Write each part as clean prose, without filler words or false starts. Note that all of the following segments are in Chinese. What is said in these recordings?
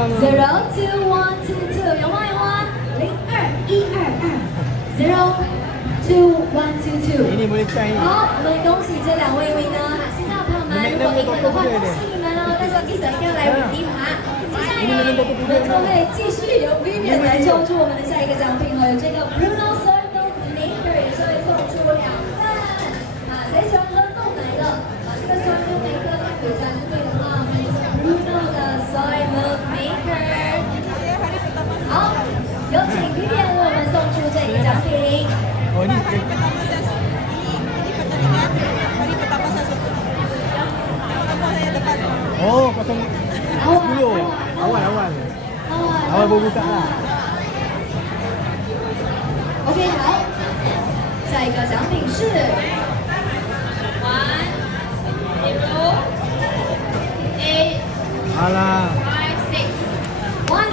022122，有吗？0212202122。Ini boleh try. 好，我们恭喜这两位呢！现在朋友们，如果赢了的话，恭喜你们哦！但是记得一定要来redeem哈。接下来呢，我们就会继续由 Vivian 来抽出我们的下一个奖品哦，有这个 Bruno Soy Milk Maker 也是会送出2份。谁喜欢喝豆奶的？这个 Soy Milk Maker 它可以加对的话，我们就是 Bruno 的 Soy Milk Maker。好，有请 Vivian 为我们送出这个奖品。Oh ni. Oh, 10. Awal. Awal baru buka lah. OK， 好，下一个奖品是Alah.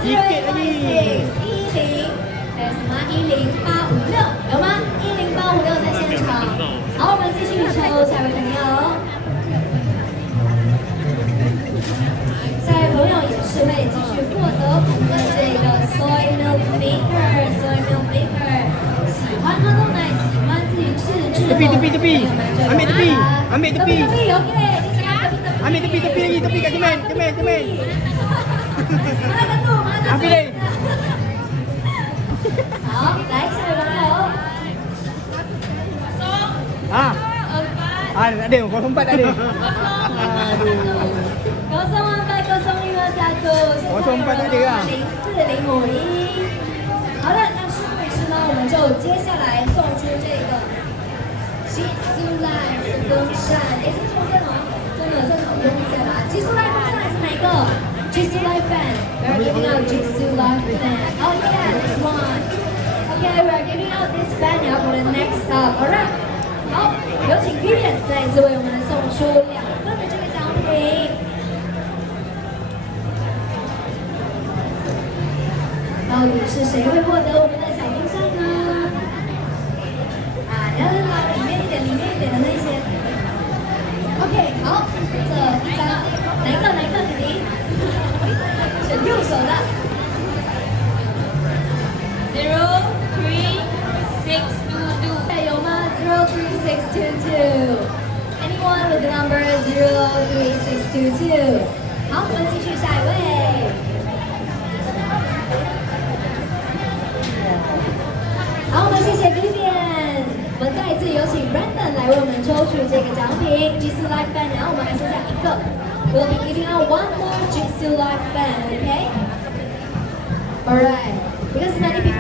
1056，还有什么10856有吗？10856在现场。好，我们继续抽下一位朋友。下一位朋友也是会继续获得我们的这个 Soy Milk Maker。喜欢喝豆奶，喜欢自己自制的朋友们就Ambil tepi. OK， Ambil tepi lagi, tepi kat Cemen. Mana satu? Ambil lagi. 好，来下一位朋友。Ah. Ada 04 tak ada. Aduh. 04tak ada啊。040551。好的，那事不宜迟呢，我们就接下来送出这个极速来风扇。哎，这个风扇吗？真的不用再啦。极速来风扇是哪一个？ Jisoo Life Fan. We are giving out Jisoo Life Fan. Oh yeah, this one. Okay, we are giving out this fan now for the next stop. Alright. 好，有请 Vivian 再一次为我们送出2份的这个奖品。到底是谁会获得我们的小风扇呢？要拉里面一点的那些。OK， 好，这一张，哪一个弟弟？选右手的。03622，有吗？03622。Anyone with the number 03622？好，我们继续下一位。好，我们谢谢 Vivian。我们再一次有请 Brandon 来为我们抽取这个奖品 Jisoo Life Fan， 然后我们还剩下1个。We'll be giving out 1 more Jisoo Life Fan, okay? Alright. Because many people